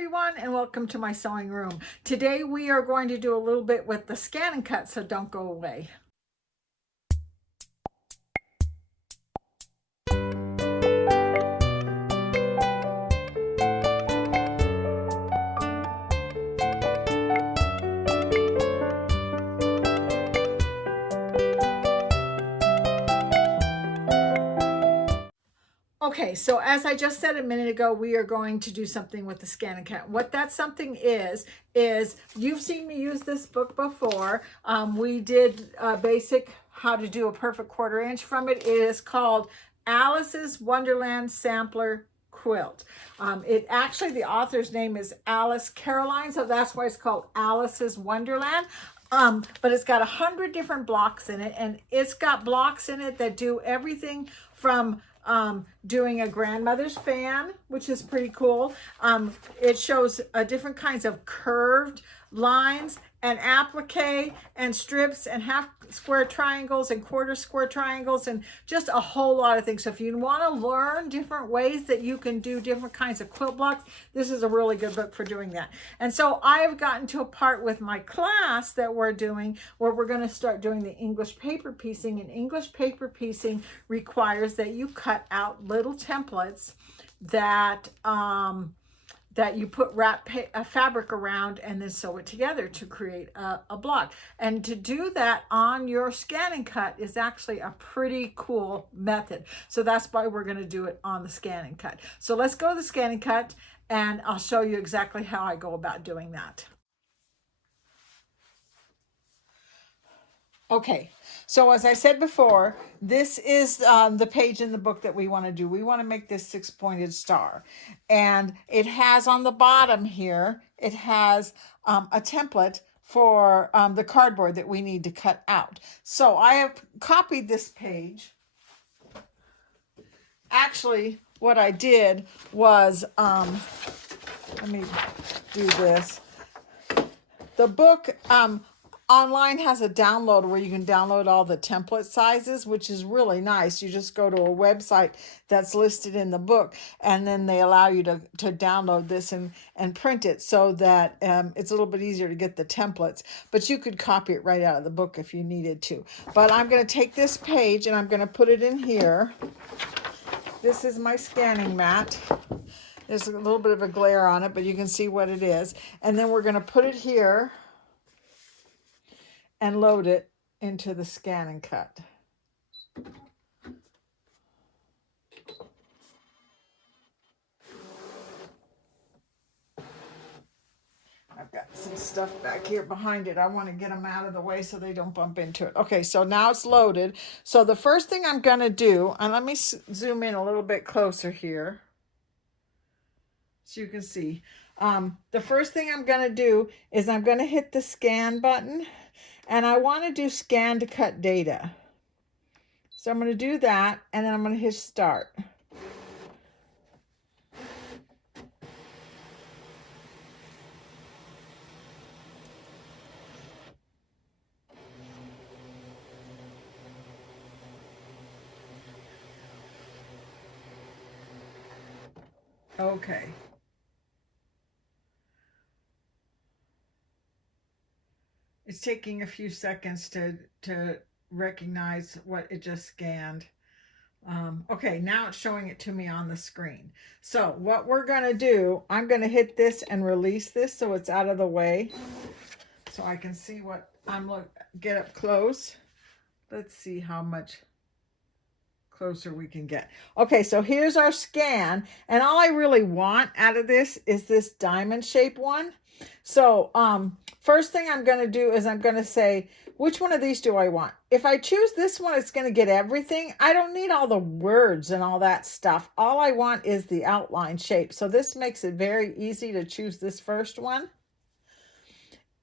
everyone, and welcome to my sewing room. Today we are going to do a little bit with the ScanNCut, so don't go away. Okay, so as I just said a minute ago, we are going to do something with the ScanNCut. What that something is you've seen me use this book before. We did a basic how to do a perfect 1/4 inch from it. It is called Alice's Wonderland Sampler Quilt. It actually, the author's name is Alice Caroline, so that's why it's called Alice's Wonderland. But it's got 100 different blocks in it, and it's got blocks in it that do everything from doing a grandmother's fan, which is pretty cool. It shows different kinds of curved lines and applique and strips and half square triangles and 1/4 square triangles and just a whole lot of things. So if you want to learn different ways that you can do different kinds of quilt blocks, this is a really good book for doing that. And so I have gotten to a part with my class that we're doing where we're going to start doing the English paper piecing, and English paper piecing requires that you cut out little templates that that you put fabric around and then sew it together to create a block. And to do that on your ScanNCut is actually a pretty cool method. So that's why we're going to do it on the ScanNCut. So let's go to the ScanNCut and I'll show you exactly how I go about doing that. Okay, so as I said before, this is the page in the book that we want to do. We want to make this 6-pointed star. And it has on the bottom here, it has a template for the cardboard that we need to cut out. So I have copied this page. Actually, what I did was, let me do this. The book, online has a download where you can download all the template sizes, which is really nice. You just go to a website that's listed in the book, and then they allow you to download this and print it so that it's a little bit easier to get the templates. But you could copy it right out of the book if you needed to. But I'm going to take this page and I'm going to put it in here. This is my scanning mat. There's a little bit of a glare on it, but you can see what it is. And then we're going to put it here and load it into the ScanNCut. I've got some stuff back here behind it. I want to get them out of the way so they don't bump into it. Okay, so now it's loaded. So the first thing I'm going to do, and let me zoom in a little bit closer here so you can see. The first thing I'm going to do is I'm going to hit the scan button, and I want to do scan to cut data. So I'm going to do that, and then I'm going to hit start. Okay. It's taking a few seconds to recognize what it just scanned. Okay, now it's showing it to me on the screen. So what we're going to do, I'm going to hit this and release this so it's out of the way so I can see what get up close. Let's see how much closer we can get. Okay, so here's our scan, and all I really want out of this is this diamond shape one. So first thing I'm going to do is I'm going to say, which one of these do I want? If I choose this one, it's going to get everything. I don't need all the words and all that stuff. All I want is the outline shape. So this makes it very easy to choose this first one.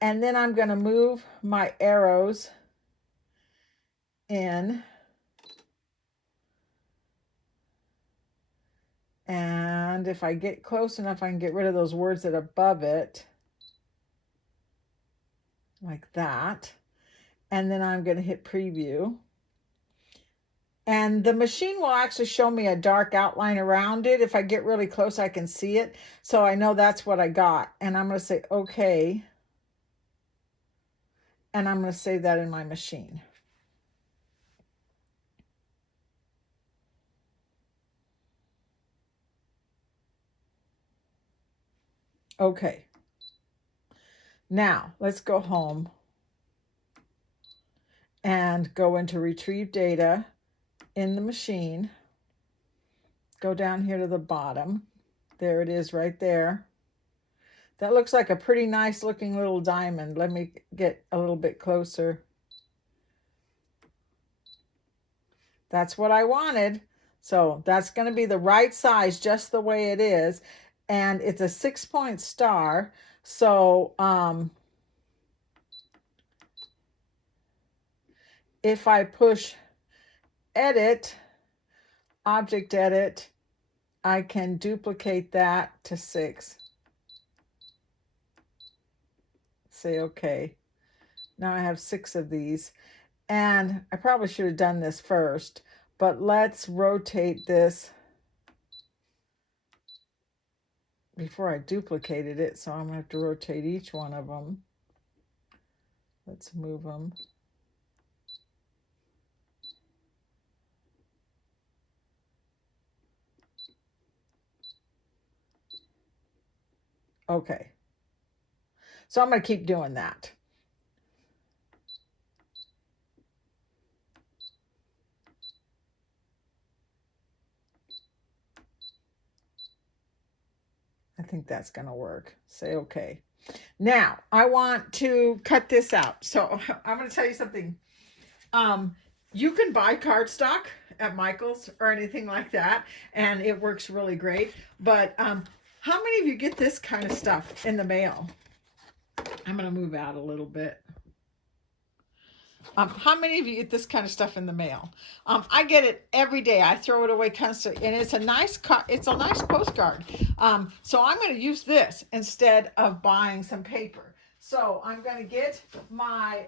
And then I'm going to move my arrows in. And if I get close enough, I can get rid of those words that are above it. Like that. And then I'm going to hit preview. And the machine will actually show me a dark outline around it. If I get really close, I can see it. So I know that's what I got. And I'm going to say, okay. And I'm going to save that in my machine. Okay. Now let's go home and go into retrieve data in the machine. Go down here to the bottom. There it is right there. That looks like a pretty nice looking little diamond. Let me get a little bit closer. That's what I wanted. So that's going to be the right size, just the way it is. And it's a 6-point star. So if I push edit, object edit, I can duplicate that to 6. Say okay. Now I have 6 of these. And I probably should have done this first, but let's rotate this before I duplicated it. So I'm going to have to rotate each one of them. Let's move them. Okay. So I'm going to keep doing that. I think that's going to work. Say okay. Now I want to cut this out. So I'm going to tell you something. You can buy cardstock at Michael's or anything like that, and it works really great. But how many of you get this kind of stuff in the mail? I'm going to move out a little bit. How many of you get this kind of stuff in the mail? I get it every day. I throw it away constantly, and it's a nice postcard. So I'm going to use this instead of buying some paper. So I'm going to get my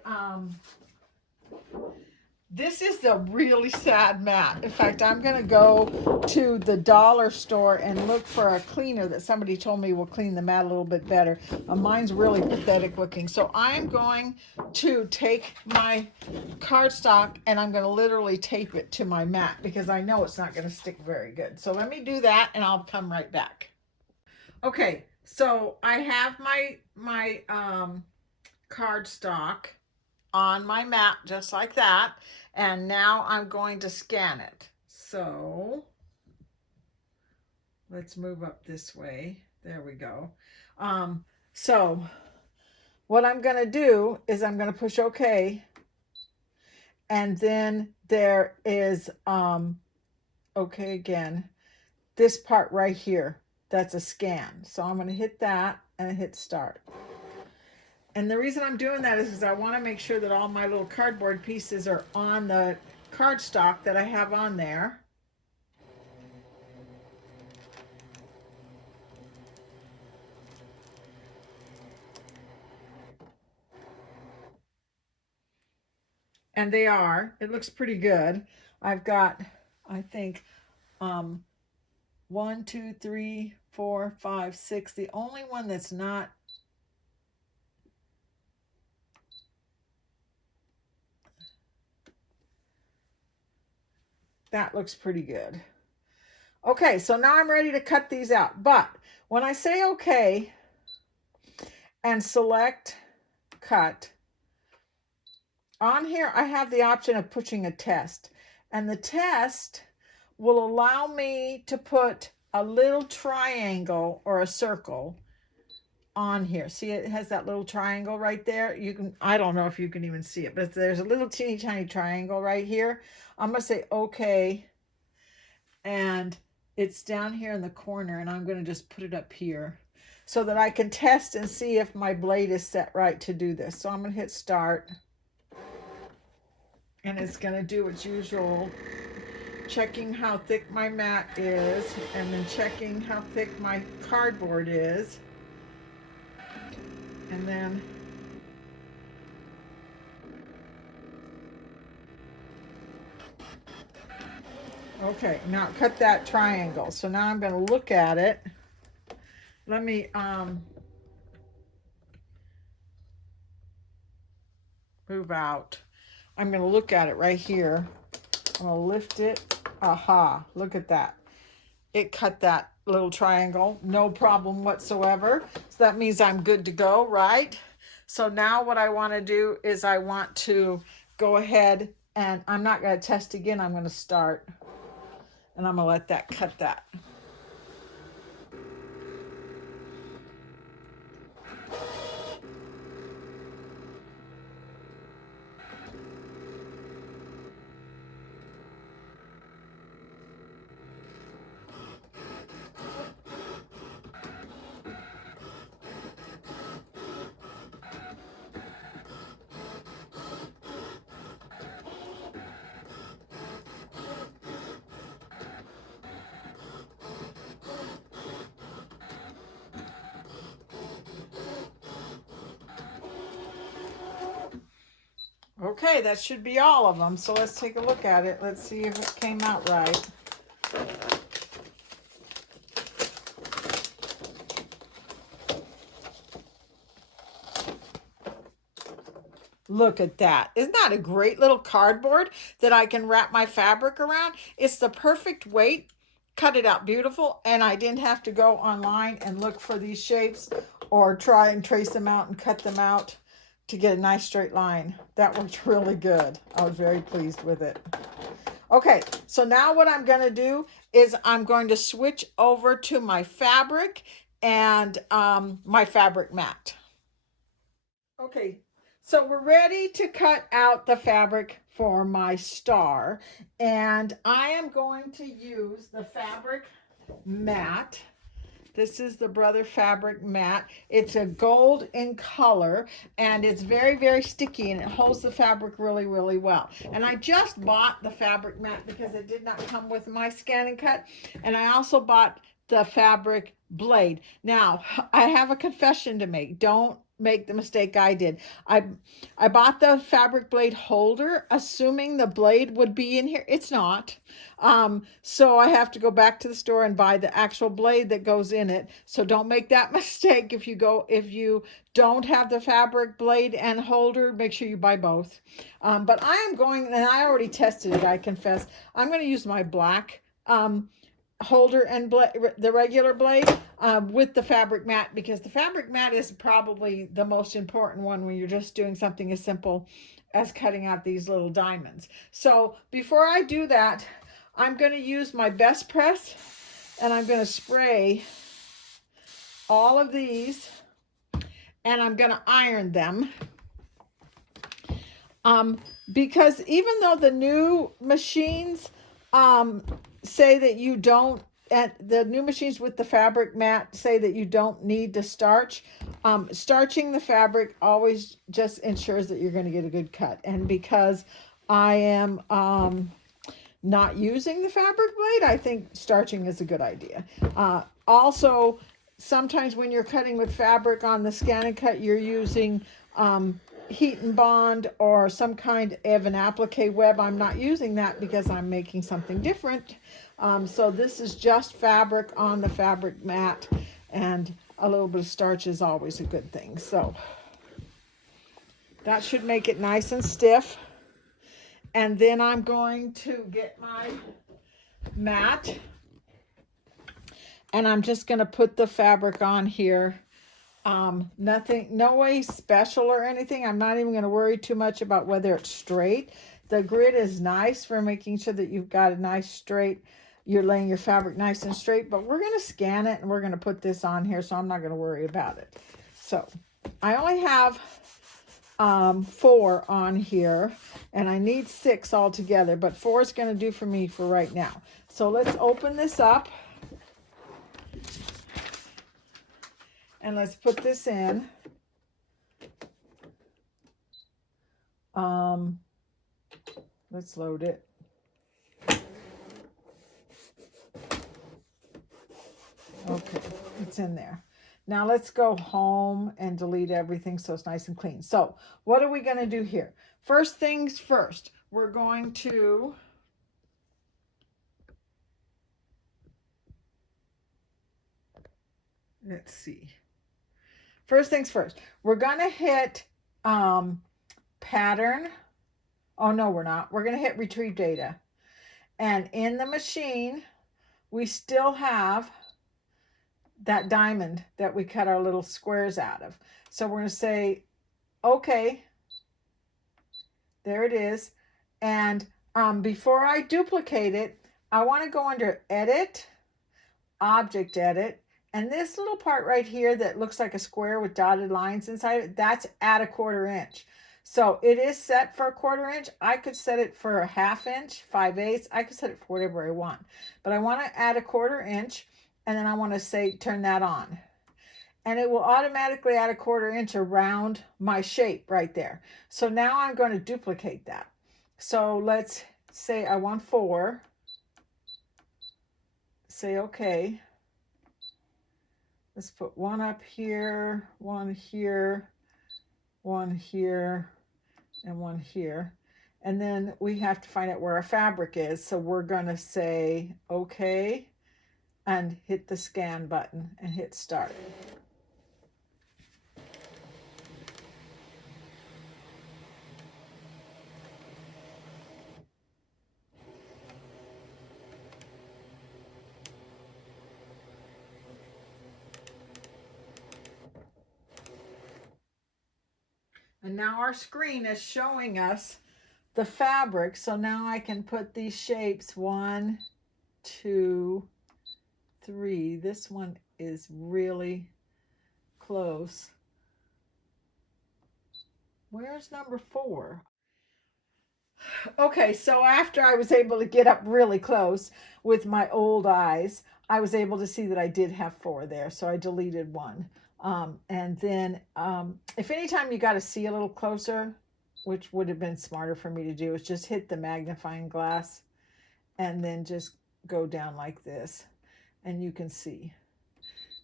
this is the really sad mat. In fact, I'm going to go to the dollar store and look for a cleaner that somebody told me will clean the mat a little bit better. Mine's really pathetic looking. So I'm going to take my cardstock and I'm going to literally tape it to my mat because I know it's not going to stick very good. So let me do that and I'll come right back. Okay, so I have my cardstock on my mat just like that, and now I'm going to scan it. So let's move up this way. There we go. So what I'm going to do is I'm going to push OK, and then there is OK again, this part right here, that's a scan. So I'm going to hit that and hit start. And the reason I'm doing that is because I want to make sure that all my little cardboard pieces are on the cardstock that I have on there. And they are. It looks pretty good. I've got, I think, 1, 2, 3, 4, 5, 6. The only one that's not that looks pretty good. Okay, so now I'm ready to cut these out. But when I say okay and select cut, on here I have the option of pushing a test. And the test will allow me to put a little triangle or a circle on here. See, it has that little triangle right there. You can, I don't know if you can even see it, but there's a little teeny tiny triangle right here. I'm going to say okay, and it's down here in the corner, and I'm going to just put it up here so that I can test and see if my blade is set right to do this. So I'm going to hit start, and it's going to do its usual, checking how thick my mat is, and then checking how thick my cardboard is. And then Okay, now cut that triangle. So now I'm going to look at it. Let me move out. I'm going to look at it right here. I'm going to lift it. Aha, look at that. It cut that little triangle, no problem whatsoever. So that means I'm good to go, right? So now what I want to do is I want to go ahead, and I'm not going to test again. I'm going to start, and I'm going to let that cut that. Okay, that should be all of them. So let's take a look at it. Let's see if it came out right. Look at that. Isn't that a great little cardboard that I can wrap my fabric around? It's the perfect weight. Cut it out beautiful, and I didn't have to go online and look for these shapes or try and trace them out and cut them out to get a nice straight line. That worked really good. I was very pleased with it. Okay, so now what I'm going to do is I'm going to switch over to my fabric and my fabric mat. Okay, so we're ready to cut out the fabric for my star, and I am going to use the fabric mat. This is the Brother Fabric mat. It's a gold in color, and it's very, very sticky, and it holds the fabric really, really well. And I just bought the fabric mat because it did not come with my ScanNCut, and I also bought the fabric blade. Now, I have a confession to make. Don't make the mistake I did. I bought the fabric blade holder assuming the blade would be in here. It's not. So I have to go back to the store and buy the actual blade that goes in it. So don't make that mistake. If you don't have the fabric blade and holder, make sure you buy both. But I am going, and I already tested it, I confess. I'm going to use my black holder and the regular blade with the fabric mat, because the fabric mat is probably the most important one when you're just doing something as simple as cutting out these little diamonds. So before I do that, I'm going to use my best press, and I'm going to spray all of these, and I'm going to iron them. Because even though the new machines say that you don't, and the new machines with the fabric mat say that you don't need to starch, starching the fabric always just ensures that you're going to get a good cut. And because I am not using the fabric blade, I think starching is a good idea. Also, sometimes when you're cutting with fabric on the ScanNCut, you're using heat and bond or some kind of an applique web. I'm not using that because I'm making something different. So this is just fabric on the fabric mat, and a little bit of starch is always a good thing. So that should make it nice and stiff. And then I'm going to get my mat, and I'm just going to put the fabric on here. Nothing, no way special or anything. I'm not even going to worry too much about whether it's straight. The grid is nice for making sure that you've got a nice straight, you're laying your fabric nice and straight, but we're going to scan it and we're going to put this on here, so I'm not going to worry about it. So I only have 4 on here, and I need 6 altogether, but 4 is going to do for me for right now. So let's open this up. And let's put this in. Let's load it. Okay, it's in there. Now let's go home and delete everything so it's nice and clean. So what are we going to do here? First things first, we're going to let's see. First things first, we're going to hit pattern. Oh, no, we're not. We're going to hit retrieve data. And in the machine, we still have that diamond that we cut our little squares out of. So we're going to say, okay, there it is. And before I duplicate it, I want to go under edit, object edit, and this little part right here that looks like a square with dotted lines inside it, that's at 1/4 inch. So it is set for 1/4 inch. I could set it for 1/2 inch, 5/8. I could set it for whatever I want. But I want to add 1/4 inch, and then I want to say turn that on. And it will automatically add 1/4 inch around my shape right there. So now I'm going to duplicate that. So let's say I want 4. Say okay. Let's put 1 up here, 1 here, 1 here, and 1 here. And then we have to find out where our fabric is. So we're going to say okay and hit the scan button and hit start. And now our screen is showing us the fabric. So now I can put these shapes 1, 2, 3. This one is really close. Where's number 4? Okay, so after I was able to get up really close with my old eyes, I was able to see that I did have 4 there. So I deleted 1. And then if anytime you got to see a little closer, which would have been smarter for me to do, is just hit the magnifying glass and then just go down like this. And you can see.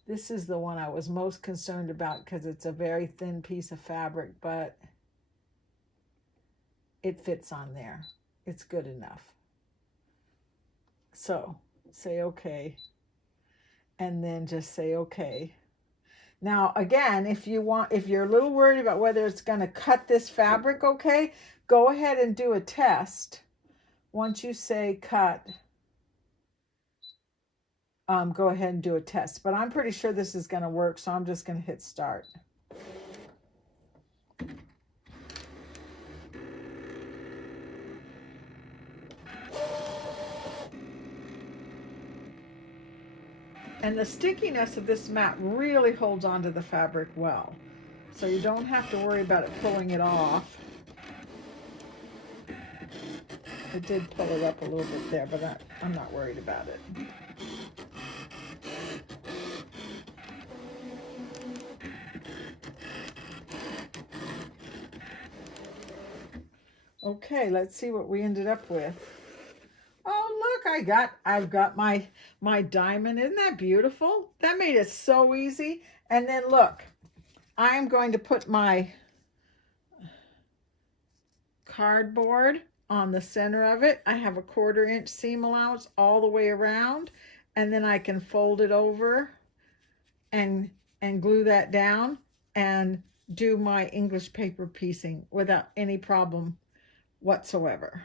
This is the one I was most concerned about because it's a very thin piece of fabric, but it fits on there. It's good enough. So say okay. And then just say okay. Now, again, if you're a little worried about whether it's going to cut this fabric okay, go ahead and do a test. Once you say cut, go ahead and do a test. But I'm pretty sure this is going to work, so I'm just going to hit start. And the stickiness of this mat really holds onto the fabric well. So you don't have to worry about it pulling it off. It did pull it up a little bit there, but I'm not worried about it. Okay, let's see what we ended up with. Oh, look, I've got my diamond. Isn't that beautiful? That made it so easy. And then look, I'm going to put my cardboard on the center of it. I have a 1/4 inch seam allowance all the way around, and then I can fold it over and glue that down and do my English paper piecing without any problem whatsoever.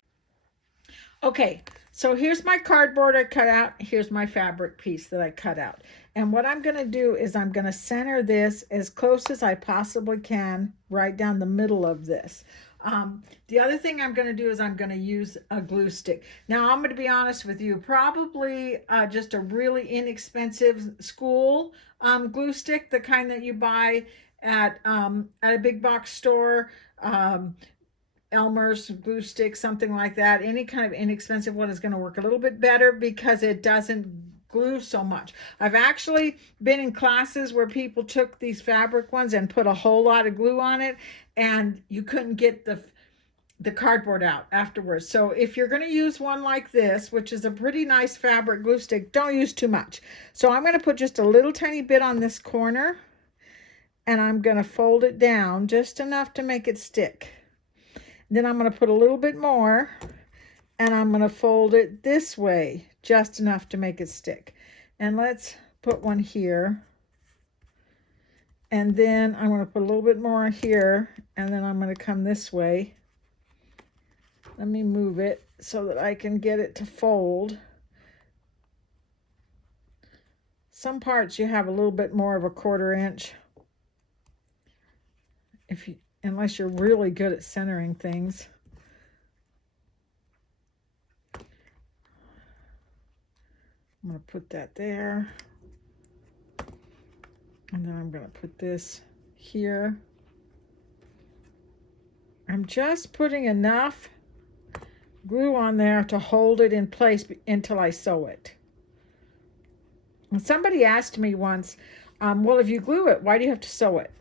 Okay, so here's my cardboard I cut out. Here's my fabric piece that I cut out. And what I'm going to do is I'm going to center this as close as I possibly can right down the middle of this. The other thing I'm going to do is I'm going to use a glue stick. Now, I'm going to be honest with you, probably just a really inexpensive school glue stick, the kind that you buy at a big box store, Elmer's glue stick, something like that. Any kind of inexpensive one is going to work a little bit better because it doesn't glue so much. I've actually been in classes where people took these fabric ones and put a whole lot of glue on it, and you couldn't get the cardboard out afterwards. So if you're going to use one like this, which is a pretty nice fabric glue stick, don't use too much. So I'm going to put just a little tiny bit on this corner, and I'm going to fold it down just enough to make it stick. Then I'm going to put a little bit more, and I'm going to fold it this way, just enough to make it stick. And let's put one here. And then I'm going to put a little bit more here, and then I'm going to come this way. Let me move it so that I can get it to fold. Some parts you have a little bit more of a 1/4 inch, unless you're really good at centering things. I'm going to put that there. And then I'm going to put this here. I'm just putting enough glue on there to hold it in place until I sew it. And somebody asked me once, well, if you glue it, why do you have to sew it?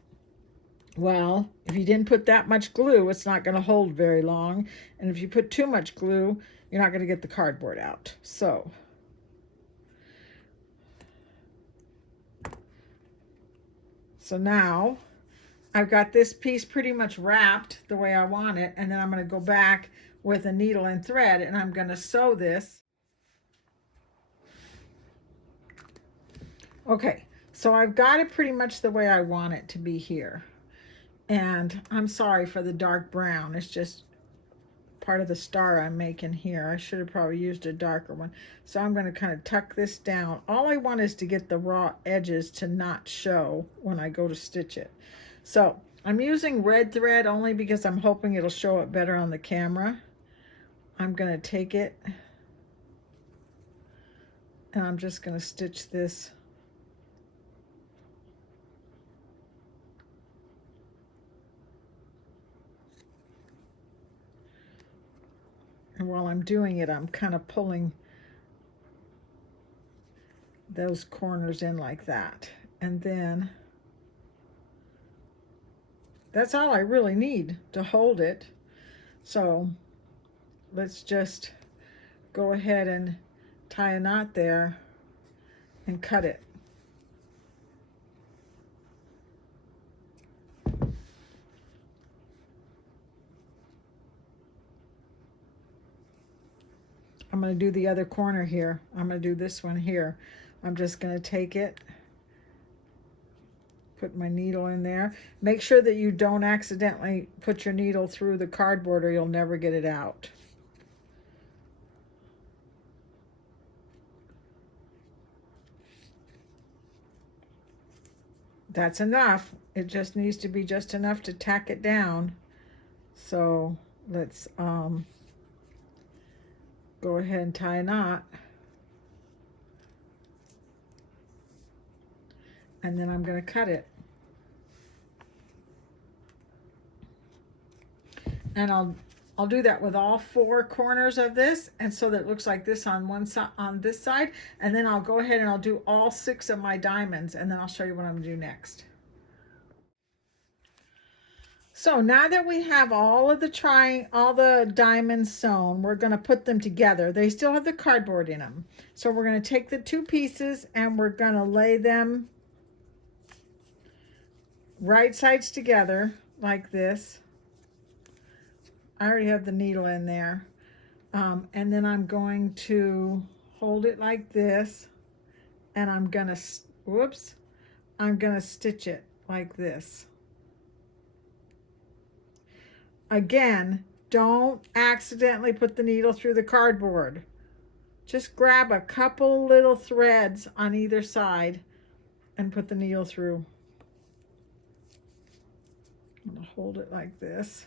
Well, if you didn't put that much glue, it's not going to hold very long. And if you put too much glue, you're not going to get the cardboard out. So now I've got this piece pretty much wrapped the way I want it. And then I'm going to go back with a needle and thread, and I'm going to sew this. Okay, so I've got it pretty much the way I want it to be here. And I'm sorry for the dark brown. It's just part of the star I'm making here. I should have probably used a darker one. So I'm going to kind of tuck this down. All I want is to get the raw edges to not show when I go to stitch it. So I'm using red thread only because I'm hoping it'll show up better on the camera. I'm going to take it and I'm just going to stitch this. And while I'm doing it, I'm kind of pulling those corners in like that. And then that's all I really need to hold it. So let's just go ahead and tie a knot there and cut it. I'm going to do the other corner here. I'm going to do this one here. I'm just going to take it, put my needle in there. Make sure that you don't accidentally put your needle through the cardboard or you'll never get it out. That's enough. It just needs to be just enough to tack it down. So let's go ahead and tie a knot. And then I'm going to cut it. And I'll do that with all 4 corners of this, and so that it looks like this on one side, on this side, and then I'll go ahead and I'll do all 6 of my diamonds, and then I'll show you what I'm going to do next. So now that we have all the diamonds sewn, we're going to put them together. They still have the cardboard in them. So we're going to take the 2 pieces and we're going to lay them right sides together like this. I already have the needle in there. And then I'm going to hold it like this, and I'm going to stitch it like this. Again, don't accidentally put the needle through the cardboard. Just grab a couple little threads on either side and put the needle through. I'm going to hold it like this.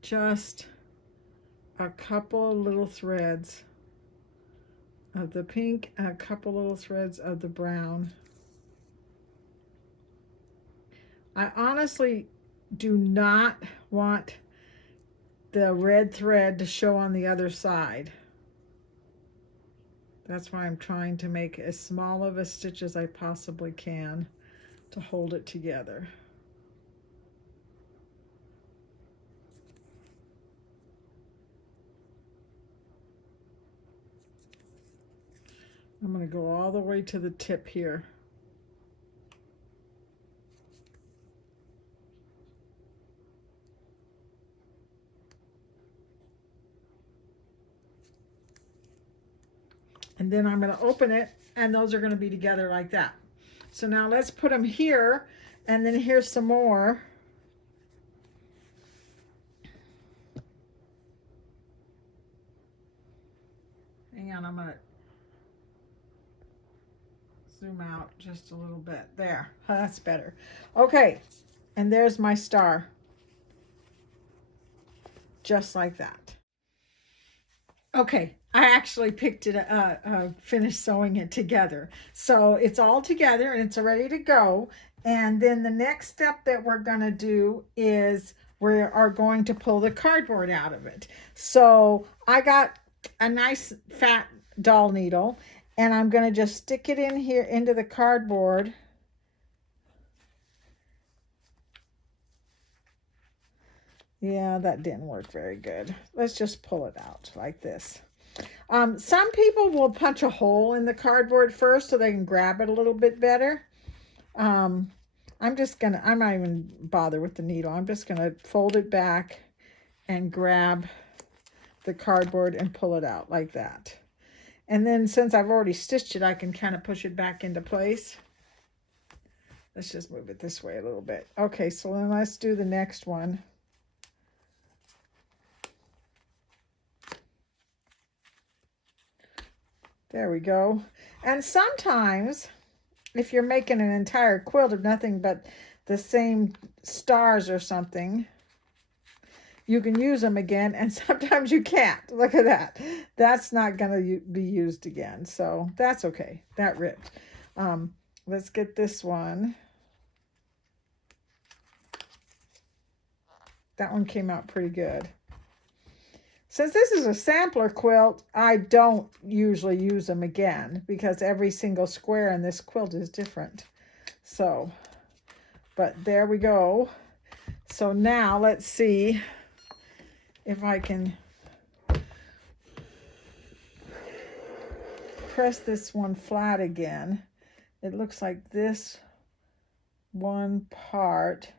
Just a couple little threads of the pink and a couple little threads of the brown. I honestly do not want the red thread to show on the other side. That's why I'm trying to make as small of a stitch as I possibly can to hold it together. I'm going to go all the way to the tip here. And then I'm going to open it, and those are going to be together like that. So now let's put them here, And then here's some more. Hang on, I'm going to zoom out just a little bit. There, that's better. Okay, and there's my star. Just like that. Okay, I actually picked it, finished sewing it together. So it's all together and it's ready to go. And then the next step that we're going to do is we are going to pull the cardboard out of it. So I got a nice fat doll needle and I'm going to just stick it in here into the cardboard. Yeah, that didn't work very good. Let's just pull it out like this. Some people will punch a hole in the cardboard first so they can grab it a little bit better. I'm not even bother with the needle. I'm just gonna fold it back and grab the cardboard and pull it out like that. And then since I've already stitched it, I can kind of push it back into place. Let's just move it this way a little bit. Okay, so then let's do the next one. There we go. And sometimes, if you're making an entire quilt of nothing but the same stars or something, you can use them again, and sometimes you can't. Look at that. That's not going to be used again, so that's okay. That ripped. Let's get this one. That one came out pretty good. Since this is a sampler quilt, I don't usually use them again because every single square in this quilt is different. So, but there we go. So now let's see if I can press this one flat again. It looks like this one part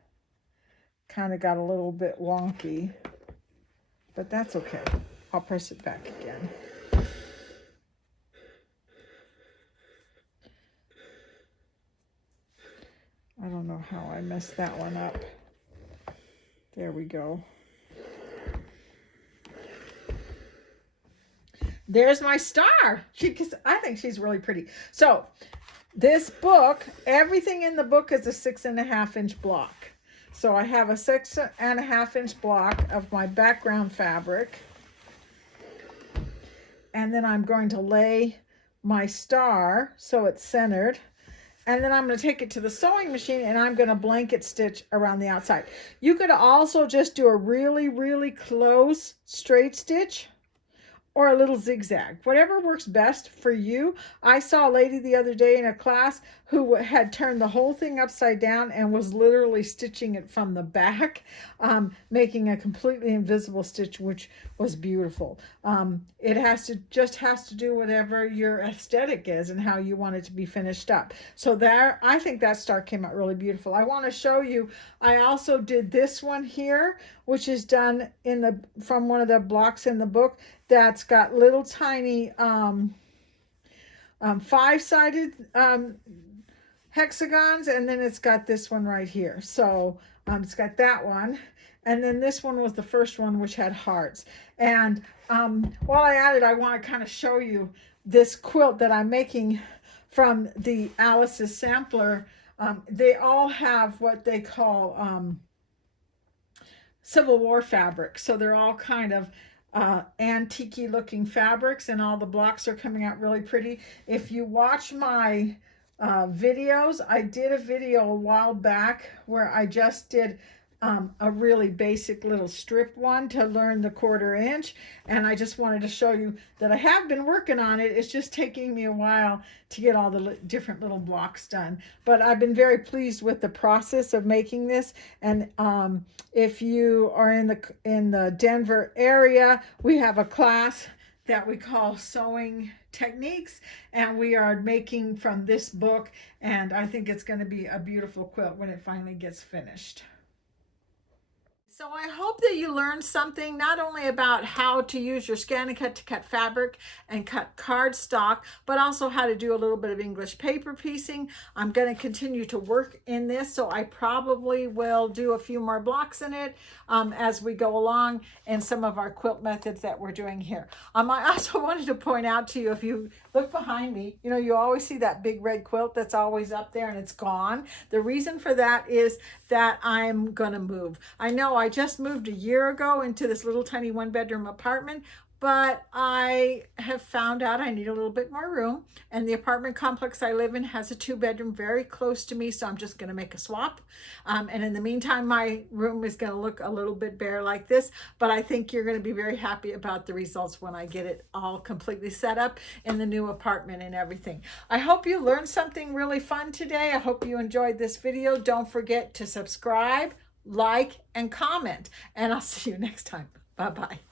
kind of got a little bit wonky. But that's okay. I'll press it back again. I don't know how I messed that one up. There we go. There's my star. I think she's really pretty. So this book, everything in the book is a 6.5 inch block. So I have a 6.5 inch block of my background fabric. And then I'm going to lay my star so it's centered. And then I'm going to take it to the sewing machine and I'm going to blanket stitch around the outside. You could also just do a really, really close straight stitch or a little zigzag, whatever works best for you. I saw a lady the other day in a class who had turned the whole thing upside down and was literally stitching it from the back, making a completely invisible stitch, which was beautiful. It has to do whatever your aesthetic is and how you want it to be finished up. So there, I think that star came out really beautiful. I want to show you, I also did this one here, which is done from one of the blocks in the book. That's got little tiny 5-sided hexagons, and then it's got this one right here. So it's got that one, and then this one was the first one, which had hearts. And while I at it, I want to kind of show you this quilt that I'm making from the Alice's sampler. They all have what they call Civil War fabric, so they're all kind of antique looking fabrics, and all the blocks are coming out really pretty. If you watch my videos, I did a video a while back where I just did a really basic little strip one to learn the 1/4 inch, and I just wanted to show you that I have been working on it. It's just taking me a while to get all the different little blocks done, but I've been very pleased with the process of making this. And if you are in the Denver area, we have a class that we call Sewing Techniques, and we are making from this book, and I think it's going to be a beautiful quilt when it finally gets finished. So I hope that you learned something not only about how to use your ScanNCut to cut fabric and cut cardstock, but also how to do a little bit of English paper piecing. I'm going to continue to work in this, so I probably will do a few more blocks in it as we go along, and some of our quilt methods that we're doing here. I also wanted to point out to you, if you look behind me, you know, you always see that big red quilt that's always up there and it's gone. The reason for that is that I'm gonna move. I know I just moved a year ago into this little tiny 1-bedroom apartment, but I have found out I need a little bit more room, and the apartment complex I live in has a 2-bedroom very close to me, so I'm just going to make a swap. And in the meantime, my room is going to look a little bit bare like this, but I think you're going to be very happy about the results when I get it all completely set up in the new apartment and everything. I hope you learned something really fun today. I hope you enjoyed this video. Don't forget to subscribe, like, and comment, and I'll see you next time. Bye-bye.